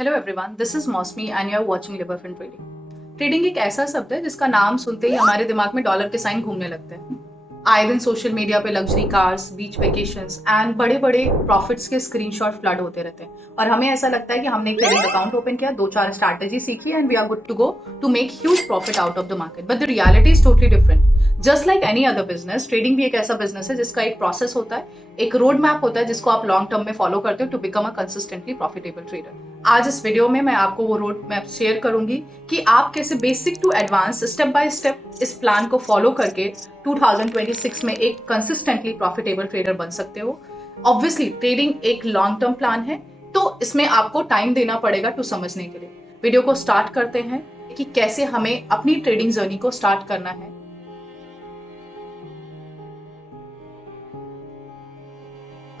Hello everyone, this is Mousami and you are watching liver fin trading. Trading एक ऐसा शब्द है जिसका नाम सुनते ही हमारे दिमाग में डॉलर के साइन घूमने लगते हैं। आए दिन सोशल मीडिया पे luxury cars, beach vacations and बड़े बड़े प्रॉफिट्स के स्क्रीनशॉट फ्लड होते रहते हैं और हमें ऐसा लगता है कि हमने एक ट्रेडिंग अकाउंट ओपन किया, 2-4 स्ट्रैटेजी सीखी and we are good to go to make huge profit out of the market. But the reality is totally different. Just like any other business, trading भी एक ऐसा बिजनेस है जिसका एक process होता है, एक रोड मैप होता है जिसको आप लॉन्ग टर्म में फॉलो करते हो to become a consistently profitable trader. आज इस वीडियो में मैं आपको वो रोड मैप शेयर करूंगी कि आप कैसे basic to advance step by step इस प्लान को फॉलो करके 2026 में एक कंसिस्टेंटली प्रॉफिटेबल ट्रेडर बन सकते हो। ऑब्वियसली ट्रेडिंग एक लॉन्ग टर्म प्लान है, तो इसमें आपको टाइम देना पड़ेगा टू समझने के लिए। वीडियो को स्टार्ट करते हैं कि कैसे हमें अपनी ट्रेडिंग जर्नी को स्टार्ट करना है।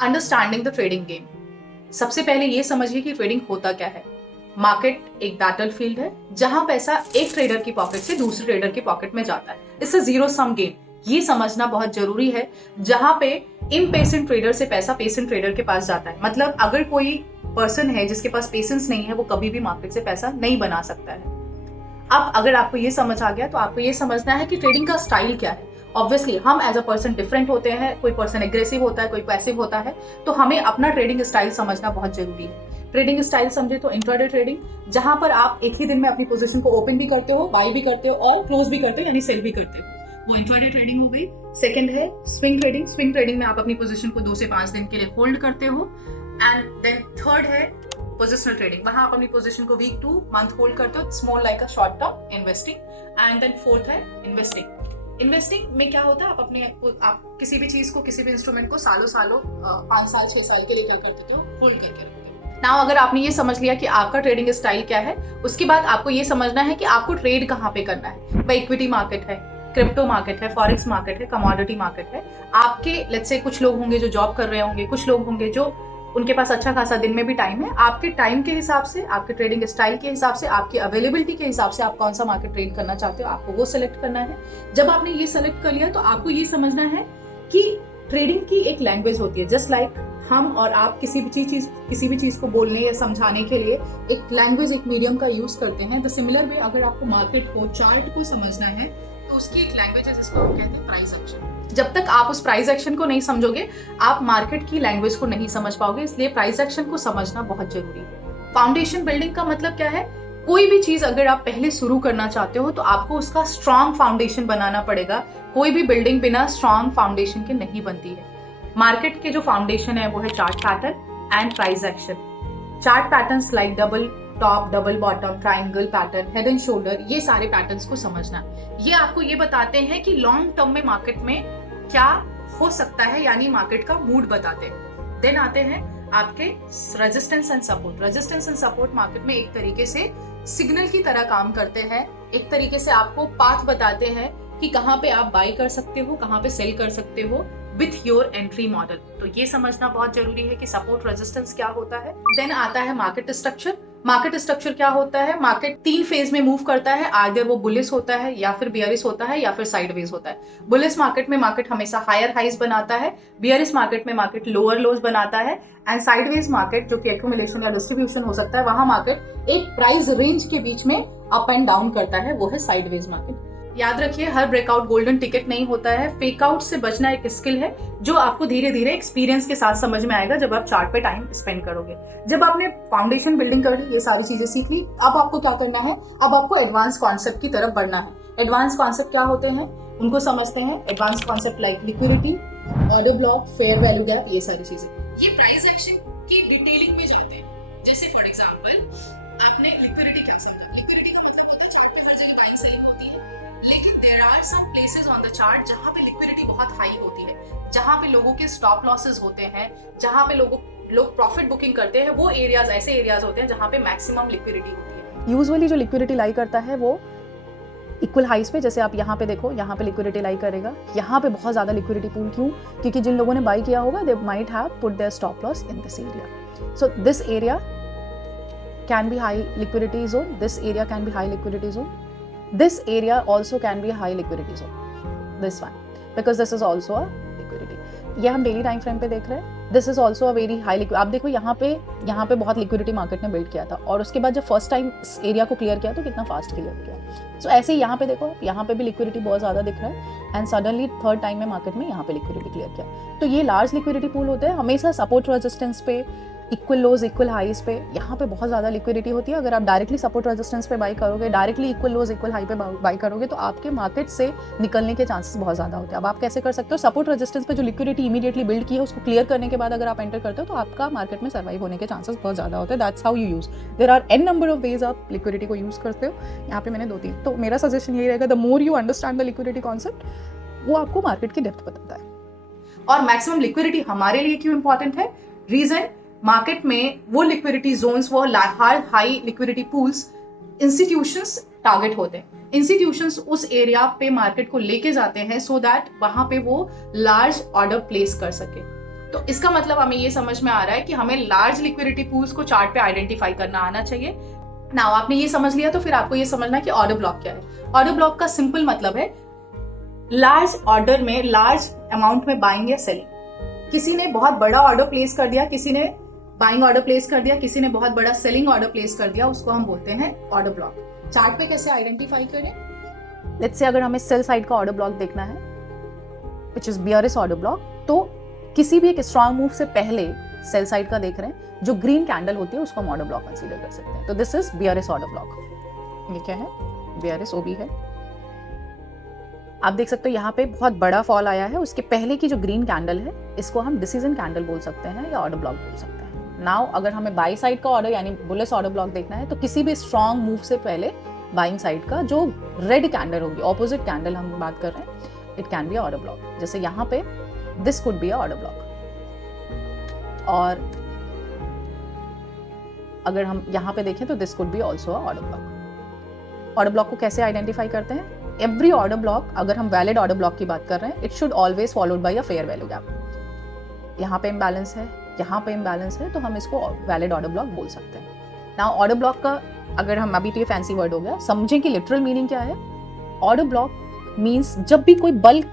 Understanding the trading game. सबसे पहले ये समझिए कि ट्रेडिंग होता क्या है। मार्केट एक बैटलफील्ड है जहां पैसा एक ट्रेडर की पॉकेट से दूसरे ट्रेडर की पॉकेट में जाता है। It's a zero sum game. ये समझना बहुत जरूरी है। जहां पे इम्पेशेंट ट्रेडर से पैसा पेशेंट ट्रेडर के पास जाता है, मतलब अगर कोई पर्सन है जिसके पास पेशेंस नहीं है, वो कभी भी मार्केट से पैसा नहीं बना सकता है। अब अगर आपको ये समझ आ गया तो आपको ये समझना है कि ट्रेडिंग का स्टाइल क्या है। ऑब्वियसली हम एज अ पर्सन डिफरेंट होते हैं, कोई पर्सन एग्रेसिव होता है, कोई पैसिव होता है, तो हमें अपना ट्रेडिंग स्टाइल समझना बहुत जरूरी है। ट्रेडिंग स्टाइल समझे तो इंट्राडे ट्रेडिंग, जहां पर आप एक ही दिन में अपनी पोजीशन को ओपन भी करते हो, बाई भी करते हो और क्लोज भी करते हो, यानी सेल भी करते हो, वो इंट्राडे ट्रेडिंग हो गई। सेकंड है स्विंग ट्रेडिंग। स्विंग ट्रेडिंग में आप अपनी पोजीशन को 2 से 5 दिन के लिए होल्ड करते हो। एंड देन थर्ड है पोजिशनल ट्रेडिंग। वहां आप अपनी पोजीशन को वीक टू मंथ होल्ड करते हो, it's more like a short term investing. And then fourth है इन्वेस्टिंग। इन्वेस्टिंग में क्या होता है, आप किसी भी चीज को, किसी भी इंस्ट्रूमेंट को सालों 5 साल 6 साल के लिए क्या करते हो, होल्ड करके रखते हो। नाउ अगर आपने ये समझ लिया कि आपका ट्रेडिंग स्टाइल क्या है, उसके बाद आपको ये समझना है कि आपको ट्रेड कहाँ पे करना है। भाई इक्विटी मार्केट है, क्रिप्टो मार्केट है, फॉरेक्स मार्केट है, कमोडिटी मार्केट है। आपके लेट्स से कुछ लोग होंगे जो जॉब कर रहे होंगे, कुछ लोग होंगे जो उनके पास अच्छा खासा दिन में भी टाइम है। आपके टाइम के हिसाब से, आपके ट्रेडिंग स्टाइल के हिसाब से, आपकी अवेलेबिलिटी के हिसाब से आप कौन सा मार्केट ट्रेड करना चाहते हो, आपको वो सिलेक्ट करना है। जब आपने ये सिलेक्ट कर लिया तो आपको ये समझना है कि ट्रेडिंग की एक लैंग्वेज होती है। जस्ट लाइक हम और आप किसी भी चीज को बोलने या समझाने के लिए एक लैंग्वेज, एक मीडियम का यूज करते हैं। द सिमिलर वे अगर आपको मार्केट को, चार्ट को समझना है तो उसकी एक लैंग्वेज है जिसको हम कहते हैं प्राइस एक्शन। जब तक आप उस प्राइस एक्शन को नहीं समझोगे, आप मार्केट की लैंग्वेज को नहीं समझ पाओगे। इसलिए प्राइस एक्शन को समझना बहुत जरूरी है। फाउंडेशन बिल्डिंग का मतलब क्या है? कोई भी चीज अगर आप पहले शुरू करना चाहते हो तो आपको उसका स्ट्रॉन्ग फाउंडेशन बनाना पड़ेगा। कोई भी बिल्डिंग बिना स्ट्रॉन्ग फाउंडेशन के नहीं बनती है। मार्केट के जो फाउंडेशन है वो है chart pattern and price action. Chart patterns like double top, double bottom, triangle pattern, head and shoulder, ये सारे पैटर्न्स को समझना। ये आपको ये बताते हैं कि लॉन्ग टर्म में मार्केट में क्या हो सकता है, यानी मार्केट का मूड बताते हैं। देन आते हैं आपके resistance and support. Resistance and support market में एक तरीके से सिग्नल की तरह काम करते हैं। एक तरीके से आपको पाथ बताते हैं कि कहाँ पे आप बाई कर सकते हो, कहाँ पे सेल कर सकते हो विथ योर एंट्री मॉडल। तो ये समझना बहुत जरूरी है कि सपोर्ट रेजिस्टेंस क्या होता है। देन आता है मार्केट स्ट्रक्चर। मार्केट स्ट्रक्चर क्या होता है? मार्केट 3 फेज में मूव करता है। आइदर वो बुलिश होता है, या फिर बियरिश होता है, या फिर साइडवेज होता है। बुलिश मार्केट में मार्केट हमेशा हायर हाइज बनाता है, बियरिश मार्केट में मार्केट लोअर लोज बनाता है, एंड साइडवेज मार्केट जो कि एक्यूमुलेशन या डिस्ट्रीब्यूशन हो सकता है, वहां मार्केट एक प्राइस रेंज के बीच में अप एंड डाउन करता है, वो है साइडवेज मार्केट। याद रखिए, हर ब्रेकआउट गोल्डन टिकट नहीं होता है। फेक आउट से बचना एक स्किल है जो आपको धीरे धीरे एक्सपीरियंस के साथ समझ में आएगा जब आप चार्ट पे टाइम स्पेंड करोगे। जब आपने फाउंडेशन बिल्डिंग कर ली, ये सारी चीजें सीख ली, अब आपको क्या करना है? अब आपको एडवांस कॉन्सेप्ट की तरफ बढ़ना है। एडवांस कॉन्सेप्ट क्या होते हैं उनको समझते हैं। Advance concept like liquidity, order block, fair value gap, ये सारी चीजें। ये प्राइस एक्शन की डिटेलिंग में जाते हैं। जैसे फॉर एग्जाम्पल आपने लिक्विडिटी क्या समझा? लिक्विडिटी का मतलब होता है चार्ट पे हर जगह बाइंग सेलिंग होती है, लेकिन there are some places on the chart जहां पे लिक्विडिटी बहुत हाई होती है, जहां पे लोगों के स्टॉप लॉसेस होते हैं, जहां पे लोग प्रॉफिट बुकिंग करते हैं। वो एरियाज ऐसे एरियाज होते हैं जहां पे मैक्सिमम लिक्विडिटी होती है। यूजुअली जो लिक्विडिटी लाई करता है वो इक्वल हाइज पे, जैसे आप यहाँ पे देखो, यहाँ पे लिक्विडिटी लाई करेगा। यहाँ पे बहुत ज्यादा लिक्विडिटी पूल क्यों? क्योंकि जिन लोगों ने बाई किया होगा they might have put their stop loss in this area. So this area can be high liquidity zone, this area can be high liquidity zone, this area also can be a high liquidity zone, this one, because this is also a liquidity। ये हम daily time frame पे देख रहे हैं। This is also a very high liquid. आप देखो यहाँ पे बहुत लिक्विडिटी मार्केट ने बिल्ड किया था और उसके बाद जब फर्स्ट टाइम इस एरिया को क्लियर किया तो कितना फास्ट क्लियर किया। सो ऐसे ही यहाँ पे देखो, यहाँ पे भी लिक्विडिटी बहुत ज़्यादा दिख रहा है एंड सडनली थर्ड टाइम में मार्केट में यहाँ पे लिक्विडिटी क्लियर किया। तो ये लार्ज लिक्विडिटी पूल होते हैं, हमेशा सपोर्ट रेजिस्टेंस पे, इक्वल लोज इक्वल हाईज पे यहाँ पे बहुत ज़्यादा लिक्विडिटी होती है। अगर आप डायरेक्टली सपोर्ट रेजिस्टेंस पे बाई करोगे, डायरेक्टली इक्वल लोज इक्वल हाई पे बाई करोगे तो आपके मार्केट से निकलने के चांसेस बहुत ज़्यादा होते हैं। अब आप कैसे कर सकते हो, सपोर्ट रेजिस्टेंस पे जो लिक्विडिटी इमीडिएटली बिल्ड की है उसको क्लियर करने के बाद अगर आप एंटर करते हो तो आपका मार्केट में सर्वाइव होने के चांसेस बहुत ज़्यादा होते हैं। That's how you use, there are a number of ways आप लिक्विडिटी को यूज़ करते हो। यहाँ पे मैंने 2-3, तो मेरा सजेशन यही रहेगा, the more you understand the liquidity concept, वो आपको मार्केट की डेप्थ बताता है। और मैक्सिमम लिक्विडिटी हमारे लिए क्यों इंपॉर्टेंट है? रीजन, मार्केट में वो लिक्विडिटी जोन्स, वो high liquidity pools institutions target होते हैं। इंस्टीट्यूशंस उस एरिया पे मार्केट को लेके जाते हैं सो दैट वहां पे वो लार्ज ऑर्डर प्लेस कर सके। तो इसका मतलब हमें ये समझ में आ रहा है कि हमें लार्ज लिक्विडिटी पूल्स को चार्ट पे आइडेंटिफाई करना आना चाहिए। नाउ आपने ये समझ लिया तो फिर आपको ये समझना है कि ऑर्डर ब्लॉक क्या है। ऑर्डर ब्लॉक का सिंपल मतलब है लार्ज ऑर्डर में लार्ज अमाउंट में बाइंग या सेलिंग। किसी ने बहुत बड़ा ऑर्डर प्लेस कर दिया, किसी ने बाइंग ऑर्डर प्लेस कर दिया, किसी ने बहुत बड़ा सेलिंग ऑर्डर प्लेस कर दिया, उसको हम बोलते हैं ऑर्डर ब्लॉक। चार्ट पे कैसे आइडेंटिफाई करें? लेट्स से अगर हमें सेल साइड का ऑर्डर ब्लॉक देखना है which is bearish order block, तो किसी भी एक स्ट्रॉन्ग मूव से पहले सेल साइड का देख रहे हैं, जो ग्रीन कैंडल होती है उसको हम ऑर्डर ब्लॉक कंसीडर कर सकते हैं। तो this is bearish order block. ये क्या है? बियरिश ओबी है। आप देख सकते हो यहाँ पे बहुत बड़ा फॉल आया है, उसके पहले की जो ग्रीन कैंडल है इसको हम डिसीजन कैंडल बोल सकते हैं या ऑर्डर ब्लॉक बोल सकते हैं। नाउ अगर हमें बाई साइड का ऑर्डर यानी बुलिश ऑर्डर ब्लॉक देखना है तो किसी भी स्ट्रॉन्ग मूव से पहले बाइंग साइड का जो रेड कैंडल होगी, ऑपोजिट कैंडल हम बात कर रहे हैं, it can be order block. जैसे यहाँ पे this could be order block, और अगर हम यहाँ पे देखें तो this could be also order block. Order block को कैसे आइडेंटिफाई करते हैं? एवरी ऑर्डर ब्लॉक, अगर हम वैलिड ऑर्डर ब्लॉक की बात कर रहे हैं, it should always followed by a fair value gap. यहाँ पे इम्बैलेंस है, यहाँ पे इम्बैलेंस है, तो हम इसको वैलिड ऑर्डर ब्लॉक बोल सकते हैं। नाउ ऑर्डर ब्लॉक का अगर हम, अभी तो ये फैंसी वर्ड हो गया, समझें कि लिटरल मीनिंग क्या है। ऑर्डर ब्लॉक मीन्स जब भी कोई बल्क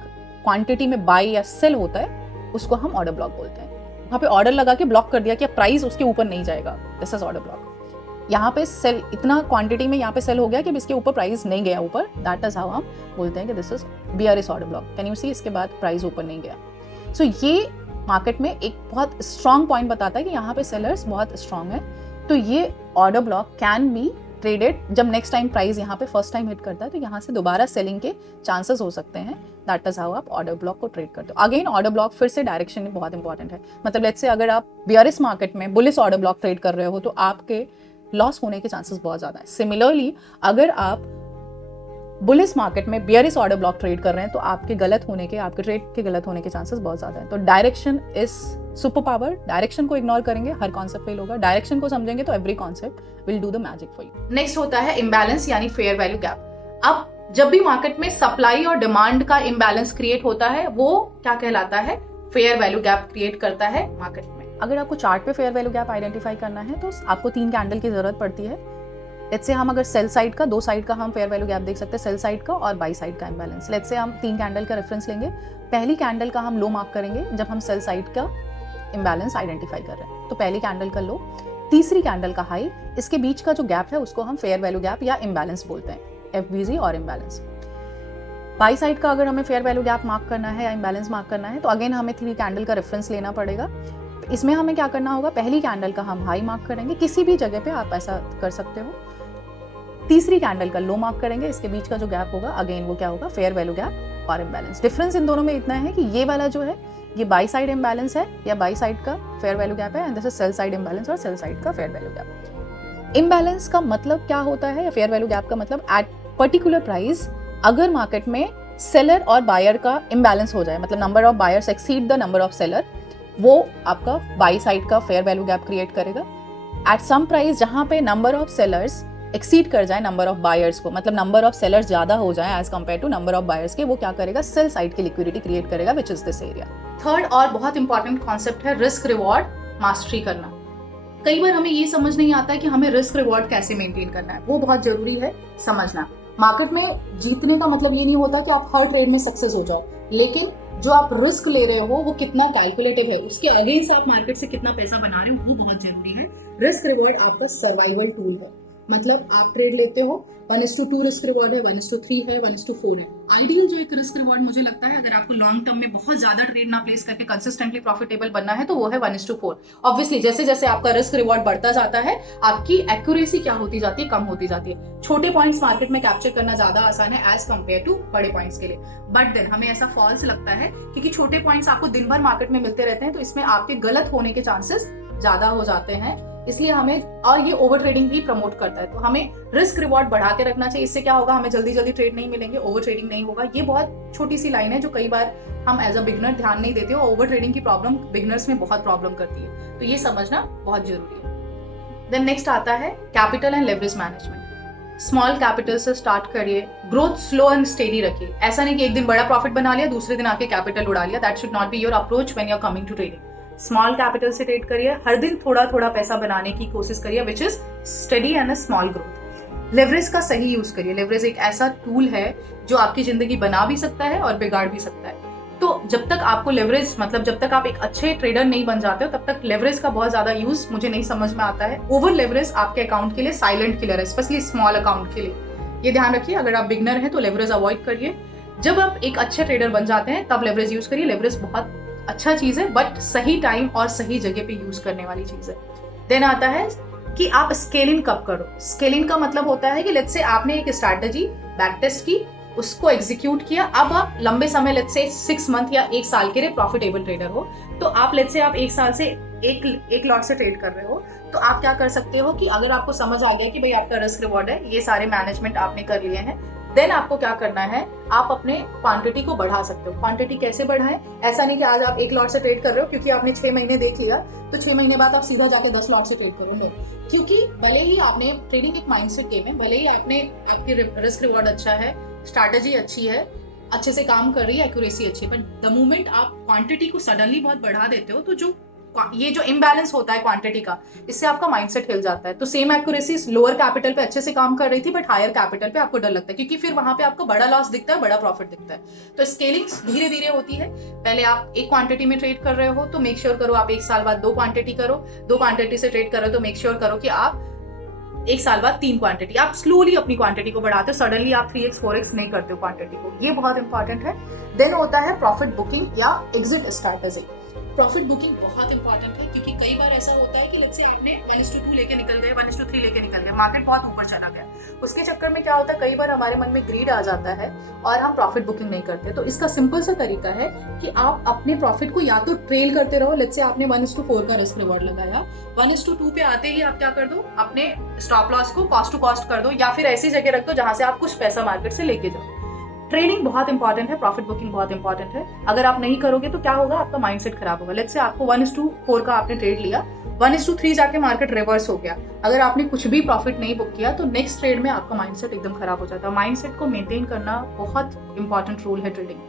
क्वांटिटी में बाय या सेल होता है उसको हम ऑर्डर ब्लॉक बोलते हैं। वहाँ पे ऑर्डर लगा के ब्लॉक कर दिया कि प्राइस उसके ऊपर नहीं जाएगा, दिस इज ऑर्डर ब्लॉक। यहाँ पे सेल, इतना क्वांटिटी में यहाँ पे सेल हो गया कि इसके ऊपर प्राइस नहीं गया ऊपर, दैट इज हाउ हम बोलते हैं कि this is bearish order block. Can you see, इसके बाद प्राइस ऊपर नहीं गया। सो ये मार्केट में एक बहुत स्ट्रॉन्ग पॉइंट बताता है कि यहाँ पे सेलर्स बहुत स्ट्रॉन्ग है। तो ये order block can be traded जब नेक्स्ट टाइम प्राइस यहाँ पे फर्स्ट टाइम हिट करता है तो यहाँ से दोबारा सेलिंग के चांसेस हो सकते हैं। दैट इज हाउ आप ऑर्डर ब्लॉक को ट्रेड करते हो। अगेन ऑर्डर ब्लॉक फिर से डायरेक्शन बहुत इंपॉर्टेंट है। मतलब लेट्स से अगर आप बियरिश मार्केट में बुलिश ऑर्डर ब्लॉक ट्रेड कर रहे हो तो आपके लॉस होने के चांसेस बहुत ज्यादा है। सिमिलरली अगर आप बुलिश मार्केट में बियरिश ऑर्डर ब्लॉक ट्रेड कर रहे हैं तो आपके आपके ट्रेड के गलत होने के चांसेस बहुत ज्यादा है। तो direction is super power. Direction को इग्नोर करेंगे हर कॉन्सेप्ट फेल होगा, डायरेक्शन को समझेंगे तो every concept will do the magic for you. Next होता है इम्बैलेंस यानी फेयर वैल्यू गैप। अब जब भी मार्केट में सप्लाई और डिमांड का इम्बैलेंस क्रिएट होता है वो क्या कहलाता है? फेयर वैल्यू गैप क्रिएट करता है मार्केट में। अगर आपको चार्ट पे फेयर वैल्यू गैप आइडेंटिफाई करना है तो आपको 3 कैंडल की जरूरत पड़ती है। लेट्स से हम अगर सेल साइड का, 2 साइड का हम फेयर वैल्यू गैप देख सकते हैं, सेल साइड का और बाई साइड का इम्बैलेंस। लेट्स से हम 3 कैंडल का रेफरेंस लेंगे। पहली कैंडल का हम लो मार्क करेंगे जब हम सेल साइड का इम्बैलेंस आइडेंटिफाई कर रहे हैं, तो पहली कैंडल का लो, तीसरी कैंडल का हाई, इसके बीच का जो गैप है उसको हम फेयर वैल्यू गैप या इम्बैलेंस बोलते हैं, एफवीजी और इम्बैलेंस। बाई साइड का अगर हमें फेयर वैल्यू गैप मार्क करना है या इम्बैलेंस मार्क करना है तो अगेन हमें 3 कैंडल का रेफरेंस लेना पड़ेगा। इसमें हमें क्या करना होगा, पहली कैंडल का हम हाई मार्क करेंगे, किसी भी जगह पे आप ऐसा कर सकते हो। तीसरी कैंडल का लो मार्क करेंगे, इसके बीच का जो गैप होगा अगेन वो क्या होगा, फेयर वैल्यू गैप और इम्बैलेंस। डिफरेंस इन दोनों में इतना है कि ये वाला जो है ये बाई साइड इम्बैलेंस है या बाई साइड का फेयर वैल्यू गैप है, and this is sell side imbalance और सेल साइड का फेयर वैल्यू गैप। इम्बैलेंस का मतलब क्या होता है या फेयर वैल्यू गैप का मतलब एट पर्टिकुलर प्राइस अगर मार्केट में सेलर और बायर का इम्बैलेंस हो जाए, मतलब number of buyers exceed the number of seller, वो आपका बाई साइड का फेयर वैल्यू गैप क्रिएट करेगा। एट सम प्राइस जहां पे नंबर ऑफ सेलर्स एक्सीड कर जाए नंबर ऑफ बायर्स को, मतलब नंबर ऑफ सेलर्स ज्यादा हो जाए as compare to number of buyers के, वो क्या करेगा, सेल साइड की लिक्विडिटी क्रिएट करेगा, which is this area. Third और बहुत इंपॉर्टेंट कॉन्सेप्ट है रिस्क रिवॉर्ड मास्टरी करना। कई बार हमें ये समझ नहीं आता है कि हमें रिस्क रिवॉर्ड कैसे मेंटेन करना है, वो बहुत जरूरी है समझना। मार्केट में जीतने का मतलब ये नहीं होता कि आप हर ट्रेड में सक्सेस हो जाओ, लेकिन जो आप रिस्क ले रहे हो वो कितना कैलकुलेटिव है, उसके अगेंस्ट आप मार्केट से कितना पैसा बना रहे हो, वो बहुत जरूरी है। रिस्क रिवॉर्ड आपका सर्वाइवल टूल है। मतलब आप ट्रेड लेते हो, 1:2 रिस्क रिवॉर्ड है, 1:3 है, 1:4 है। आइडियल जो एक रिस्क रिवॉर्ड मुझे लगता है, अगर आपको लॉन्ग टर्म में बहुत ज्यादा ट्रेड ना प्लेस करके कंसिस्टेंटली प्रॉफिटेबल बनना है, तो वो है 1:4। ऑब्वियसली जैसे जैसे आपका रिस्क रिवॉर्ड बढ़ता जाता है, आपकी एक्यूरेसी क्या होती जाती है, कम होती जाती है। छोटे पॉइंट्स मार्केट में कैप्चर करना ज्यादा आसान है एज कंपेयर टू बड़े पॉइंट्स के लिए। बट देन हमें ऐसा फॉल्स लगता है, क्योंकि छोटे पॉइंट्स आपको दिन भर मार्केट में मिलते रहते हैं, तो इसमें आपके गलत होने के चांसेस ज्यादा हो जाते हैं। इसलिए हमें, और ये ओवर ट्रेडिंग भी प्रमोट करता है, तो हमें रिस्क रिवॉर्ड बढ़ा के रखना चाहिए। इससे क्या होगा, हमें जल्दी जल्दी ट्रेड नहीं मिलेंगे, ओवर ट्रेडिंग नहीं होगा। ये बहुत छोटी सी लाइन है जो कई बार हम एज अ बिगनर ध्यान नहीं देते, और ओवर ट्रेडिंग की प्रॉब्लम बिगनर्स में बहुत प्रॉब्लम करती है, तो ये समझना बहुत जरूरी है। देन नेक्स्ट आता है capital and leverage management. Small capital से स्टार्ट करिए, ग्रोथ स्लो एंड स्टेडी रखिए। ऐसा नहीं कि एक दिन बड़ा प्रॉफिट बना लिया, दूसरे दिन आके कैपिटल उड़ा लिया। That should not be your approach when you are coming to trading. Small capital से ट्रेड करिए, हर दिन थोड़ा थोड़ा पैसा बनाने की कोशिश करिए, which is study and a small growth. Leverage का सही यूज करिए। लेवरेज एक ऐसा टूल है जो आपकी जिंदगी बना भी सकता है और बिगाड़ भी सकता है। तो जब तक आपको लेवरेज, मतलब जब तक आप एक अच्छे ट्रेडर नहीं बन जाते हो, तब तक लेवरेज का बहुत ज्यादा यूज मुझे नहीं समझ में आता है। ओवर लेवरेज आपके अकाउंट के लिए साइलेंट किलर है, स्पेशली स्मॉल अकाउंट के लिए। ये ध्यान रखिए, अगर आप बिगनर हैं तो लेवरेज अवॉइड करिए। जब आप एक अच्छे ट्रेडर बन जाते हैं तब लेवरेज यूज करिए। लेवरेज बहुत अच्छा चीज है, बट सही टाइम और सही जगह पे यूज करने वाली चीज है। देन आता है कि आप स्केलिंग कब करो। स्केलिंग का मतलब होता है कि लेट्स से आपने एक स्ट्रैटेजी बैक टेस्ट की, उसको एग्जीक्यूट किया, अब आप लंबे समय, लेट्स से 6 मंथ या 1 साल के लिए प्रॉफिटेबल ट्रेडर हो, तो आप लेट्स से आप 1 साल से एक लॉट से ट्रेड कर रहे हो, तो आप क्या कर सकते हो कि अगर आपको समझ आ गया कि भाई आपका रिस्क रिवॉर्ड है, ये सारे मैनेजमेंट आपने कर लिए हैं, देन आपको क्या करना है, आप अपने क्वांटिटी को बढ़ा सकते हो। क्वांटिटी कैसे बढ़ाएं? ऐसा नहीं कि आज आप 1 लॉट से ट्रेड कर रहे हो क्योंकि आपने 6 महीने देख लिया, तो 6 महीने बाद आप सीधा जाके 10 लॉट से ट्रेड करोगे। क्योंकि भले ही आपने, ट्रेडिंग एक माइंडसेट गेम है, भले ही आपकी रिस्क रिवॉर्ड अच्छा है, स्ट्रैटेजी अच्छी है, अच्छे से काम कर रही है, एक्यूरेसी अच्छी है, बट द मोमेंट आप क्वांटिटी को सडनली बहुत बढ़ा देते हो, तो ये जो इम्बैलेंस होता है क्वांटिटी का, इससे आपका माइंडसेट हिल जाता है। तो सेम एक्यूरेसी लोअर कैपिटल पे अच्छे से काम कर रही थी, बट हायर कैपिटल पे आपको डर लगता है, क्योंकि फिर वहां पे आपको बड़ा लॉस दिखता है, बड़ा प्रॉफिट दिखता है। तो स्केलिंग धीरे धीरे होती है। पहले आप एक क्वांटिटी में ट्रेड कर रहे हो तो मेक श्योर करो आप 1 साल बाद 2 क्वांटिटी करो। 2 क्वांटिटी से ट्रेड कर रहे हो तो मेक श्योर करो कि आप 1 साल बाद 3 क्वांटिटी। आप स्लोली अपनी क्वांटिटी को बढ़ाते हो, सडनली आप 3x 4x नहीं करते हो क्वांटिटी को। ये बहुत इंपॉर्टेंट है। देन होता है प्रॉफिट बुकिंग या एग्जिट स्ट्रैटेजी। प्रॉफिट बुकिंग बहुत इंपॉर्टेंट है, क्योंकि कई बार ऐसा होता है कि लेट्स से आपने 1:2 लेके निकल गए, 1:3 लेके निकल गए, मार्केट बहुत ऊपर चला गया, उसके चक्कर में क्या होता है, कई बार हमारे मन में ग्रीड आ जाता है और हम प्रॉफिट बुकिंग नहीं करते। तो इसका सिंपल सा तरीका है कि आप अपने प्रॉफिट को या तो ट्रेल करते रहो। लेट्स से आपने 1:4 का रिस्क रिवॉर्ड लगाया, 1:2 पे आते ही आप क्या कर दो, अपने स्टॉप लॉस को कॉस्ट टू कॉस्ट कर दो, या फिर ऐसी जगह रख दो जहां से आप कुछ पैसा मार्केट से लेके जाओ। ट्रेडिंग बहुत इंपॉर्टेंट है, प्रॉफिट बुकिंग बहुत इंपॉर्टेंट है। अगर आप नहीं करोगे तो क्या होगा, आपका माइंडसेट खराब होगा। लेट्स से आपको 1:4 का आपने ट्रेड लिया, 1:3 जाके मार्केट रिवर्स हो गया, अगर आपने कुछ भी प्रॉफिट नहीं बुक किया तो नेक्स्ट ट्रेड में आपका माइंडसेट एकदम खराब हो जाता है। माइंडसेट को मेंटेन करना बहुत इंपॉर्टेंट रोल है trading.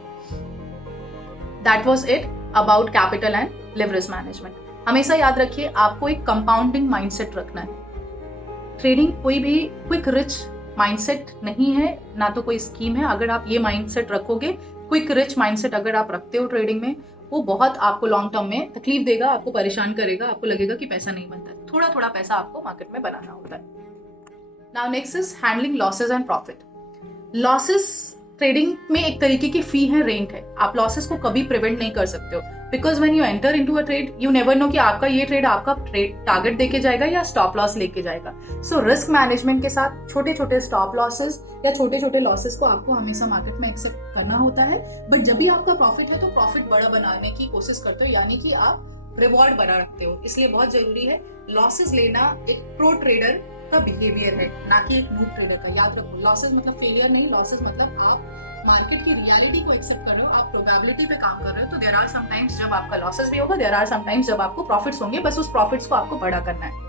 That was it about capital and leverage management. हमेशा याद रखिए, आपको एक कंपाउंडिंग माइंडसेट रखना है। ट्रेडिंग कोई भी क्विक रिच माइंडसेट नहीं है, ना तो कोई स्कीम है। अगर आप ये माइंडसेट रखोगे, क्विक रिच माइंडसेट अगर आप रखते हो ट्रेडिंग में, वो बहुत आपको लॉन्ग टर्म में तकलीफ देगा, आपको परेशान करेगा, आपको लगेगा कि पैसा नहीं बनता है। थोड़ा थोड़ा पैसा आपको मार्केट में बनाना होता है। Now next is handling losses and profit. Losses trading में एक तरीके की फी है, रेंट है। आप लॉसेस को कभी प्रिवेंट नहीं कर सकते हो, because when you enter into a trade you never know कि आपका ये ट्रेड आपका ट्रेड टारगेट देके जाएगा या स्टॉप लॉस लेके जाएगा। सो रिस्क मैनेजमेंट के साथ छोटे छोटे स्टॉप लॉसेस या छोटे छोटे लॉसेस को आपको हमेशा मार्केट में एक्सेप्ट करना होता है। बट जब भी आपका प्रॉफिट है तो प्रॉफिट बड़ा बनाने की कोशिश करते हो, यानी कि आप रिवॉर्ड बना रखते हो। इसलिए बहुत जरूरी है लॉसेस लेना एक प्रो ट्रेडर का बिहेवियर है, ना कि एक नूब ट्रेडर का। याद रखो, लॉसेस मतलब फेलियर नहीं, लॉसेस मतलब आप मार्केट की रियलिटी को एक्सेप्ट कर रहे हो, आप प्रोबेबिलिटी पे काम कर रहे हो। तो देयर आर सम टाइम्स जब आपका लॉसेस भी होगा, देयर आर सम टाइम्स जब आपको प्रॉफिट्स होंगे, बस उस प्रॉफिट्स को आपको बड़ा करना है।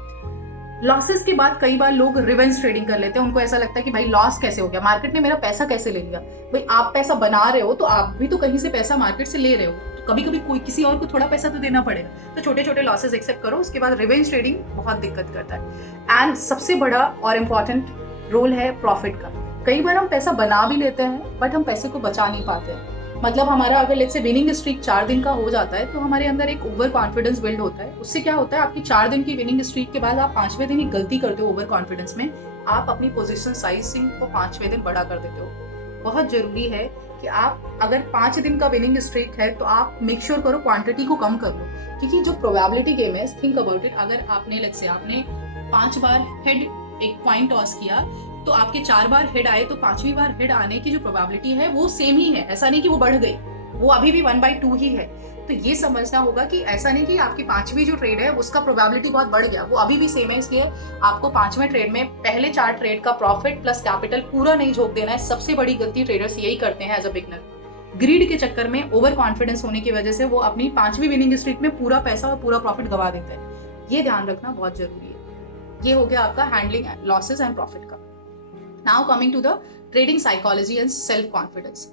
लॉसेस के बाद कई बार लोग रिवेंज ट्रेडिंग कर लेते हैं। उनको ऐसा लगता है कि भाई लॉस कैसे हो गया, मार्केट ने मेरा पैसा कैसे ले लिया। भाई आप पैसा बना रहे हो तो आप भी तो कहीं से पैसा मार्केट से ले रहे हो, तो कभी कभी कोई किसी और को थोड़ा पैसा तो देना पड़ेगा। तो छोटे छोटे लॉसेस एक्सेप्ट करो, उसके बाद रिवेंज ट्रेडिंग बहुत दिक्कत करता है। एंड सबसे बड़ा और इम्पॉर्टेंट रोल है प्रॉफिट का। कई बार हम पैसा बना भी लेते हैं बट हम पैसे को बचा नहीं पाते हैं। मतलब हमारा अगर लेट्स से विनिंग स्ट्रीक 4 दिन का हो जाता है तो हमारे अंदर एक ओवर कॉन्फिडेंस बिल्ड होता है। उससे क्या होता है, आपकी 4 दिन की विनिंग स्ट्रीक के बाद आप 5वें दिन एक गलती करते हो ओवर कॉन्फिडेंस में, आप अपनी पोजीशन साइजिंग को 5वें दिन बड़ा कर देते हो। बहुत जरूरी है कि आप अगर 5 दिन का विनिंग स्ट्रीक है तो आप मेक श्योर करो क्वांटिटी को कम कर लो, क्योंकि जो प्रोबेबिलिटी गेम है, थिंक अबाउट इट, अगर आपने लेट्स से आपने 5 बार हेड एक कॉइन टॉस किया तो आपके 4 बार हेड आए तो 5वीं बार हेड आने की जो प्रोबेबिलिटी है वो सेम ही है, ऐसा नहीं कि वो बढ़ गई, वो अभी भी 1/2 ही है। तो ये समझना होगा कि ऐसा नहीं कि आपकी 5वीं जो ट्रेड है उसका प्रोबेबिलिटी बहुत बढ़ गया, वो अभी भी सेम है। इसलिए आपको 5वें ट्रेड में पहले 4 ट्रेड का प्रॉफिट प्लस कैपिटल पूरा नहीं झोंक देना है। सबसे बड़ी गलती ट्रेडर्स यही करते हैं एज अ बिगनर। ग्रीड के चक्कर में, ओवर कॉन्फिडेंस होने की वजह से वो अपनी 5वीं विनिंग स्ट्रीक में पूरा पैसा और पूरा प्रॉफिट गवा देते हैं। ये ध्यान रखना बहुत जरूरी है। ये हो गया आपका हैंडलिंग लॉसेस एंड प्रॉफिट का। Now coming to the trading psychology and self confidence.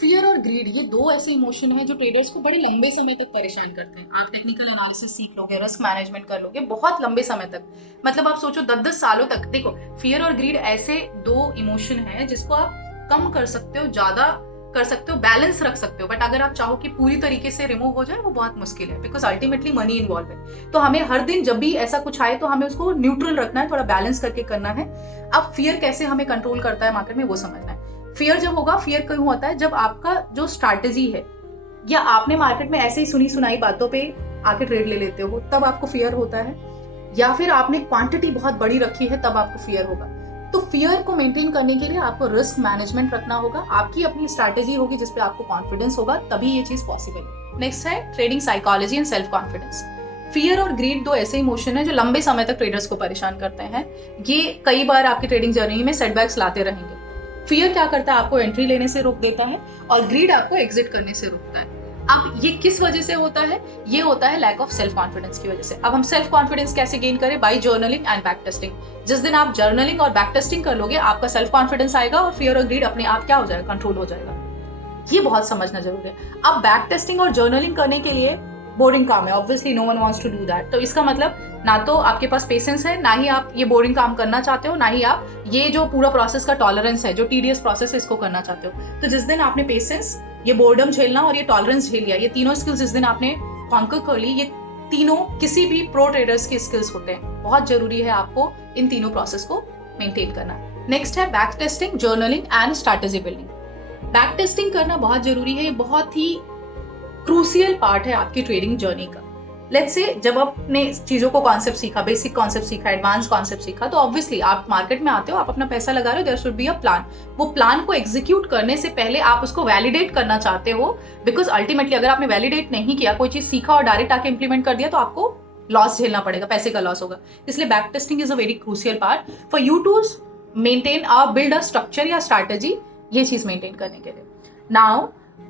Fear और ग्रीड, ये 2 ऐसे इमोशन हैं जो ट्रेडर्स को बड़े लंबे समय तक परेशान करते हैं। आप टेक्निकल एनालिसिस सीख लोगे, रिस्क मैनेजमेंट कर लोगे बहुत लंबे समय तक, मतलब आप सोचो 10-10 सालों तक। देखो, फियर और ग्रीड ऐसे 2 इमोशन हैं जिसको आप कम कर सकते हो, ज्यादा कर सकते हो, बैलेंस रख सकते हो, बट अगर आप चाहो कि पूरी तरीके से रिमूव हो जाए वो बहुत मुश्किल है, बिकॉज अल्टीमेटली मनी इन्वॉल्व है। तो हमें हर दिन जब भी ऐसा कुछ आए तो हमें उसको न्यूट्रल रखना है, थोड़ा बैलेंस करके करना है। अब फियर कैसे हमें कंट्रोल करता है मार्केट में वो समझना है। फियर जब होगा, फियर क्यों होता है, जब आपका जो स्ट्रैटेजी है या आपने मार्केट में ऐसे ही सुनी सुनाई बातों पे आके ट्रेड ले लेते हो तब आपको फियर होता है, या फिर आपने क्वांटिटी बहुत बड़ी रखी है तब आपको फियर होगा। तो फियर को मेंटेन करने के लिए आपको रिस्क मैनेजमेंट रखना होगा, आपकी अपनी स्ट्रैटेजी होगी जिसपे आपको कॉन्फिडेंस होगा, तभी ये चीज पॉसिबल है। नेक्स्ट है trading psychology and self confidence. Fear और ग्रीड 2 ऐसे इमोशन है जो लंबे समय तक ट्रेडर्स को परेशान करते हैं। ये कई बार आपकी ट्रेडिंग जर्नी में सेटबैक्स लाते रहेंगे। फियर क्या करता है, आपको एंट्री लेने से रोक देता है, और ग्रीड आपको एग्जिट करने से रोकता है। अब ये किस वजह से होता है, ये होता है लैक ऑफ सेल्फ कॉन्फिडेंस की वजह से। अब हम सेल्फ कॉन्फिडेंस कैसे गेन करें, by journaling and back testing. जिस दिन आप जर्नलिंग और बैक टेस्टिंग कर लोगे, आपका सेल्फ कॉन्फिडेंस आएगा और फियर और ग्रीड अपने आप क्या हो जाएगा, कंट्रोल हो जाएगा। ये बहुत समझना जरूरी है। अब बैक टेस्टिंग और जर्नलिंग करने के लिए बोरिंग काम है, obviously no one wants to do that. तो इसका मतलब ना तो आपके पास पेशेंस है, ना ही आप ये बोरिंग काम करना चाहते हो, ना ही आप ये जो पूरा प्रोसेस का टॉलरेंस है, जो टीडियस प्रोसेस है, इसको करना चाहते हो। तो जिस दिन आपने पेशेंस, ये बोर्डम झेलना और ये टॉलरेंस झेल लिया, ये तीनों स्किल्स जिस दिन आपने कॉन्कर कर ली, ये तीनों किसी भी प्रो ट्रेडर्स की स्किल्स होते हैं। बहुत जरूरी है आपको इन तीनों प्रोसेस को मेंटेन करना। नेक्स्ट है back testing, journaling and strategy building. Back testing करना बहुत जरूरी है, ये बहुत ही क्रूशियल पार्ट है आपकी ट्रेडिंग जर्नी का। लेट्स से जब आपने चीजों को कॉन्सेप्ट सीखा, बेसिक कॉन्सेप्ट सीखा, एडवांस कॉन्सेप्ट सीखा, तो ऑब्वियसली आप मार्केट में आते हो, आप अपना पैसा लगा रहे हो, there should be a plan. वो प्लान को एग्जीक्यूट करने से पहले आप उसको वैलिडेट करना चाहते हो, बिकॉज अल्टीमेटली अगर आपने वैलिडेट नहीं किया, कोई चीज सीखा और डायरेक्ट आके इंप्लीमेंट कर दिया, तो आपको लॉस झेलना पड़ेगा, पैसे का लॉस होगा। इसलिए back testing is a very crucial part for you to maintain build a structure या स्ट्रैटेजी, ये चीज मेंटेन करने के लिए। नाउ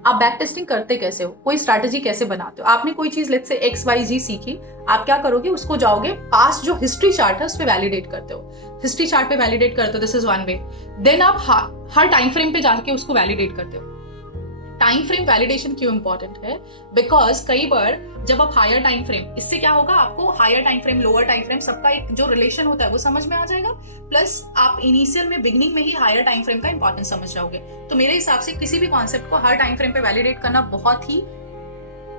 आप बैक टेस्टिंग करते कैसे हो, कोई स्ट्रैटेजी कैसे बनाते हो। आपने कोई चीज लेट्स से XYZ सीखी, आप क्या करोगे, उसको जाओगे पास्ट जो हिस्ट्री चार्ट है उस पे वैलिडेट करते हो, हिस्ट्री चार्ट पे वैलिडेट करते हो, this is one way. Then आप हर टाइम फ्रेम पे जाके उसको वैलिडेट करते हो। टाइम फ्रेम वैलिडेशन क्यों इंपॉर्टेंट है, बिकॉज कई बार जब आप हायर टाइम फ्रेम, इससे क्या होगा, आपको higher time frame, lower time frame, सबका एक जो रिलेशन होता है वो समझ में आ जाएगा, प्लस आप इनिशियल में बिगनिंग में ही हायर टाइम फ्रेम का इंपॉर्टेंस समझ जाओगे। तो मेरे हिसाब से किसी भी कॉन्सेप्ट को हर टाइम फ्रेम पे वैलिडेट करना बहुत ही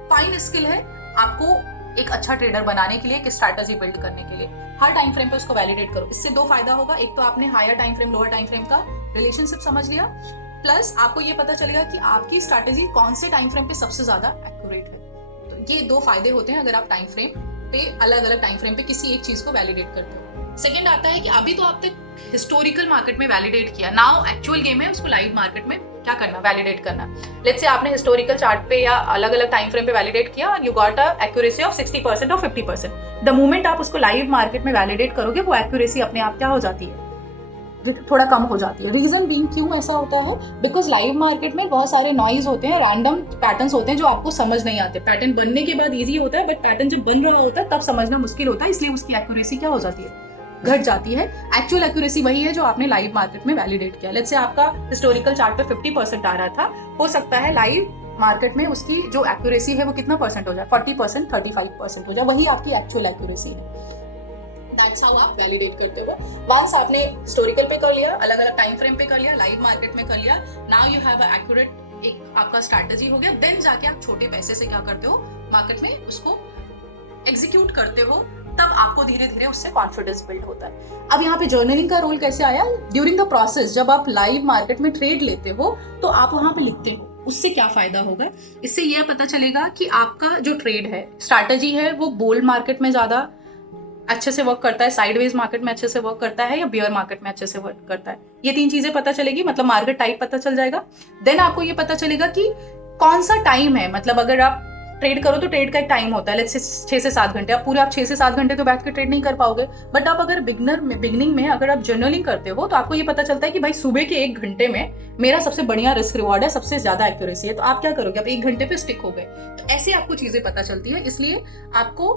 फाइन स्किल है आपको एक अच्छा ट्रेडर बनाने के लिए, एक स्ट्रैटेजी बिल्ड करने के लिए। हर टाइम फ्रेम पे उसको वैलिडेट करो। इससे 2 फायदा होगा, एक तो आपने higher time frame, lower time frame का रिलेशनशिप समझ लिया, प्लस आपको ये पता चलेगा कि आपकी स्ट्रैटेजी कौन से टाइम फ्रेम पे सबसे ज्यादा एक्यूरेट है। तो ये 2 फायदे होते हैं अगर आप टाइम फ्रेम पे, अलग अलग टाइम फ्रेम पे किसी एक चीज को वैलिडेट करते हो। सेकंड आता है कि अभी तो आप तक हिस्टोरिकल मार्केट में वैलिडेट किया, नाउ एक्चुअल गेम है उसको लाइव मार्केट में क्या करना, वैलिडेट करना। लेट्स से आपने हिस्टोरिकल चार्ट पे या अलग अलग टाइम फ्रेम पे वैलिडेट किया, you got a accuracy of 60% और 50%। द मोमेंट आप उसको लाइव मार्केट में वैलिडेट करोगे, वो एक्यूरेसी अपने आप क्या हो जाती है, थोड़ा कम हो जाती है। रीजन बीइंग क्यों ऐसा होता है, बिकॉज लाइव मार्केट में बहुत सारे नॉइज होते हैं, रैंडम पैटर्न्स होते हैं जो आपको समझ नहीं आते। पैटर्न बनने के बाद इजी होता है, बट पैटर्न जब बन रहा होता है तब समझना मुश्किल होता है, इसलिए उसकी एक्यूरेसी क्या हो जाती है, घट जाती है। एक्चुअल एक्यूरेसी वही है जो आपने लाइव मार्केट में वैलिडेट किया। लेट्स से आपका हिस्टोरिकल चार्ट पे 50% आ रहा था, हो सकता है लाइव मार्केट में उसकी जो एक्यूरेसी है वो कितना परसेंट हो जाए, 40%, 35% हो जाए, वही आपकी एक्चुअल एक्यूरेसी है। That's how आप वैलिडेट करते हो। वंस आपने हिस्टोरिकल पे कर लिया, अलग अलग टाइम फ्रेम पे कर लिया, लाइव मार्केट में कर लिया, now you have a accurate एक आपका स्ट्रैटेजी हो गया, देन जाके आप छोटे पैसे से क्या करते हो, मार्केट में उसको एग्जीक्यूट करते हो, तब आपको धीरे धीरे उससे कॉन्फिडेंस बिल्ड होता है। अब यहाँ पे जर्नलिंग का रोल कैसे आया? ड्यूरिंग द प्रोसेस जब आप लाइव मार्केट में ट्रेड लेते हो तो आप वहां पे लिखते हो, उससे क्या फायदा होगा? इससे यह पता चलेगा कि आपका जो ट्रेड है, स्ट्रैटेजी है, वो बुल मार्केट में ज्यादा अच्छे से वर्क करता है, साइडवेज मार्केट में अच्छे से वर्क करता है, या बियर मार्केट में अच्छे से वर्क करता है। ये 3 चीजें पता चलेगी, मतलब मार्केट टाइप पता चल जाएगा। देन आपको ये पता चलेगा कि कौन सा टाइम है, मतलब अगर आप ट्रेड करो तो ट्रेड का एक टाइम होता है, लेट्स से 6 से 7 घंटे। आप पूरे 6 से 7 घंटे तो बैठ के ट्रेड नहीं कर पाओगे, बट आप अगर बिगनिंग में अगर आप जर्नलिंग करते हो तो आपको ये पता चलता है कि भाई सुबह के 1 घंटे में मेरा सबसे बढ़िया रिस्क रिवॉर्ड है, सबसे ज्यादा एक्यूरेसी है, तो आप क्या करोगे, आप 1 घंटे पे स्टिक हो गए। तो ऐसे आपको चीजें पता चलती है, इसलिए आपको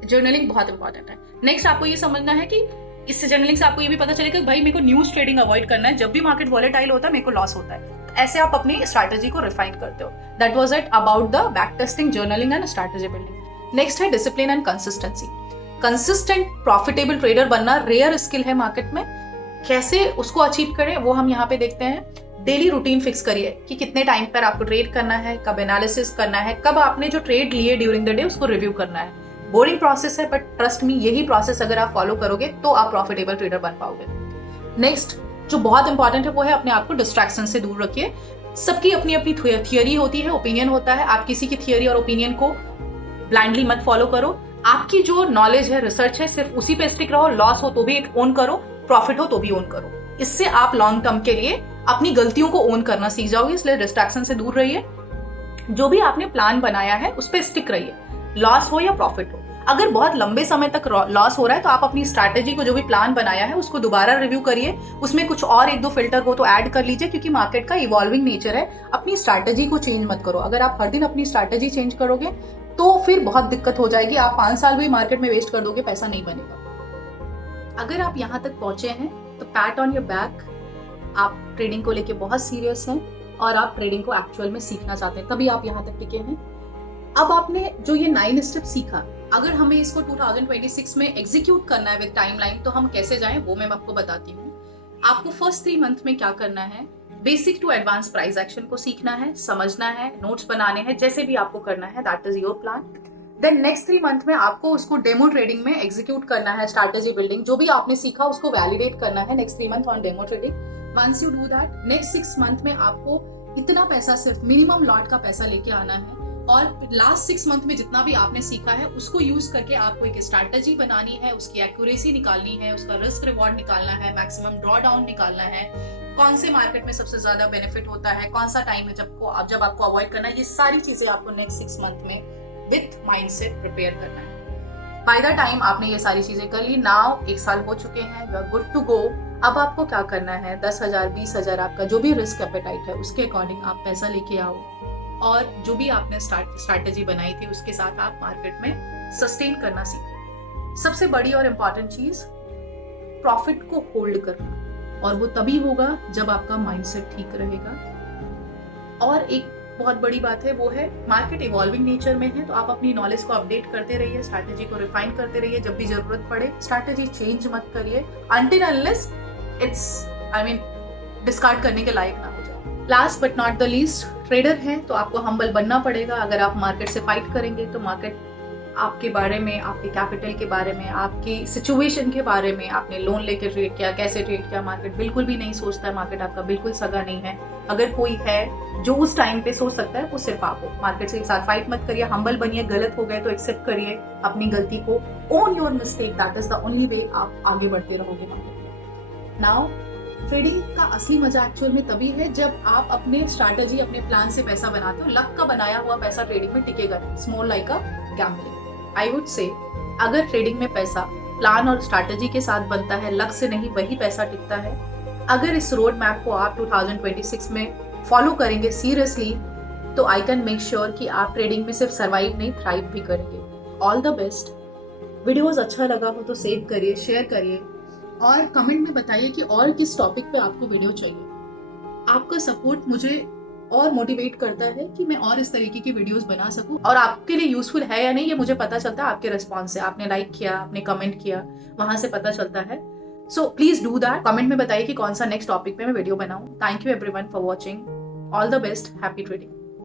जर्नलिंग बहुत इंपॉर्टेंट है। नेक्स्ट आपको ये समझना है कि इससे जर्नलिंग से आपको ये भी पता चलेगा कि भाई मेरे को न्यूज ट्रेडिंग अवॉइड करना है, जब भी मार्केट वॉलेटाइल होता है मेरे को लॉस होता है। तो ऐसे आप अपनी स्ट्रैटेजी को रिफाइन करते हो। That was it about the backtesting, journaling and strategy building. Next है discipline and consistency. Consistent profitable trader बनना रेयर स्किल है मार्केट में। कैसे उसको अचीव करें वो हम यहाँ पे देखते हैं। डेली रूटीन फिक्स करिए कि कितने टाइम पर आपको ट्रेड करना है, कब एनालिसिस करना है, कब आपने जो ट्रेड लिए ड्यूरिंग द डे उसको रिव्यू करना है। बोरिंग प्रोसेस है, बट ट्रस्ट मी यही प्रोसेस अगर आप फॉलो करोगे तो आप प्रॉफिटेबल ट्रेडर बन पाओगे। नेक्स्ट जो बहुत इंपॉर्टेंट है वो है अपने आप को डिस्ट्रैक्शन से दूर रखिए। सबकी अपनी अपनी थियरी होती है, ओपिनियन होता है। आप किसी की थियरी और ओपिनियन को ब्लाइंडली मत फॉलो करो। आपकी जो नॉलेज है, रिसर्च है, सिर्फ उसी पे स्टिक रहो। लॉस हो तो भी ओन करो, प्रॉफिट हो तो भी ओन करो। इससे आप लॉन्ग टर्म के लिए अपनी गलतियों को ओन करना सीख जाओगे। इसलिए डिस्ट्रैक्शन से दूर रहिए। जो भी आपने प्लान बनाया है उस पर स्टिक रहिए, लॉस हो या प्रॉफिट हो। अगर बहुत लंबे समय तक लॉस हो रहा है तो आप अपनी स्ट्रैटेजी को, जो भी प्लान बनाया है, उसको दोबारा रिव्यू करिए। उसमें कुछ और 1-2 फिल्टर हो तो ऐड कर लीजिए, क्योंकि मार्केट का इवॉल्विंग नेचर है। अपनी स्ट्रैटेजी को चेंज मत करो। अगर आप हर दिन अपनी स्ट्रैटेजी चेंज करोगे तो फिर बहुत दिक्कत हो जाएगी। आप 5 साल भी मार्केट में वेस्ट कर दोगे, पैसा नहीं बनेगा। अगर आप यहाँ तक पहुंचे हैं तो पैट ऑन योर बैक। आप ट्रेडिंग को लेके बहुत सीरियस हैं और आप ट्रेडिंग को एक्चुअल में सीखना चाहते हैं, तभी आप यहाँ तक टिके हैं। अब आपने जो ये 9 स्टेप सीखा, अगर हमें इसको 2026 में एग्जीक्यूट करना है विद टाइमलाइन, तो हम कैसे जाएं वो मैं आपको बताती हूँ। आपको फर्स्ट 3 मंथ में क्या करना है, basic to advance price action को सीखना है, समझना है, नोट्स बनाने हैं, जैसे भी आपको करना है, that is your plan. Then next 3 month में आपको उसको डेमो ट्रेडिंग में एग्जीक्यूट करना है, स्ट्रैटेजी बिल्डिंग, जो भी आपने सीखा उसको वैलिडेट करना है next 3 month on demo trading. Once you do that, next 6 month में आपको इतना पैसा, सिर्फ मिनिमम लॉट का पैसा लेके आना है, और लास्ट 6 मंथ में जितना भी आपने सीखा है उसको यूज करके आपको एक स्ट्रैटेजी बनानी है, उसकी एक्यूरेसी निकालनी है, उसका रिस्क रिवॉर्ड निकालना है, मैक्सिमम ड्रॉ डाउन निकालना है, कौन से मार्केट में सबसे ज्यादा बेनिफिट होता है, कौन सा टाइम है जब आपको अवॉइड करना है। ये सारी चीजें आपको नेक्स्ट 6 मंथ में विथ माइंडसेट प्रिपेयर करना है। बाय द टाइम आपने ये सारी चीजें कर ली, नाउ 1 साल हो चुके हैं, you are good to go. अब आपको क्या करना है, 10,000 20,000 आपका जो भी रिस्क एपेटाइट है उसके अकॉर्डिंग आप पैसा लेके आओ, और जो भी आपने स्ट्रैटेजी बनाई थी उसके साथ आप मार्केट में सस्टेन करना सीखो। सबसे बड़ी और इम्पॉर्टेंट चीज, प्रॉफिट को होल्ड करना, और वो तभी होगा जब आपका माइंडसेट ठीक रहेगा। और एक बहुत बड़ी बात है, वो है मार्केट इवॉल्विंग नेचर में है, तो आप अपनी नॉलेज को अपडेट करते रहिए, स्ट्रैटेजी को रिफाइन करते रहिए। जब भी जरूरत पड़े स्ट्रैटेजी चेंज मत करिए अनटिल अनलेस इट्स डिस्कार्ड करने के लायक ना हो जाए। Last but not the least, trader है तो आपको हम्बल बनना पड़ेगा। अगर आप मार्केट से फाइट करेंगे तो मार्केट आपके बारे में, आपके कैपिटल के बारे में, आपकी सिचुएशन के बारे में, आपने लोन लेकर ट्रेड किया, कैसे ट्रेड किया, मार्केट बिल्कुल भी नहीं सोचता है। मार्केट आपका बिल्कुल सगा नहीं है। अगर कोई है जो उस टाइम पे सोच सकता है वो सिर्फ आप हो। मार्केट से एक साथ फाइट मत करिए, हम्बल बनिए। गलत हो गए तो एक्सेप्ट करिए अपनी गलती को, own your mistake, that is the only way आप आगे बढ़ते रहोगे मार्केट में। नाउ ट्रेडिंग का असली मजा एक्चुअल में तभी है जब आप अपने स्ट्रैटेजी, अपने प्लान से पैसा बनाते हो। लक का बनाया हुआ पैसा ट्रेडिंग में टिकेगा, it's more like a gambling. I would say अगर ट्रेडिंग में पैसा प्लान और स्ट्रैटेजी के साथ बनता है, लक से नहीं, वही पैसा टिकता है। अगर इस रोड मैप को आप 2026 में फॉलो करेंगे सीरियसली, तो आई कैन मेक श्योर कि आप ट्रेडिंग में सिर्फ सर्वाइव नहीं, थ्राइव भी करेंगे। All the best. वीडियोस अच्छा लगा हो तो सेव करिए, शेयर करिए, और कमेंट में बताइए कि और किस टॉपिक पे आपको वीडियो चाहिए। आपका सपोर्ट मुझे और मोटिवेट करता है कि मैं और इस तरीके की वीडियोस बना सकूं, और आपके लिए यूजफुल है या नहीं ये मुझे पता चलता है आपके रिस्पॉन्स से। आपने लाइक किया, आपने कमेंट किया, वहां से पता चलता है। So please do that. Comment में बताइए कि कौन सा नेक्स्ट टॉपिक पे मैं वीडियो बनाऊं। Thank you everyone for watching. All the best, happy trading.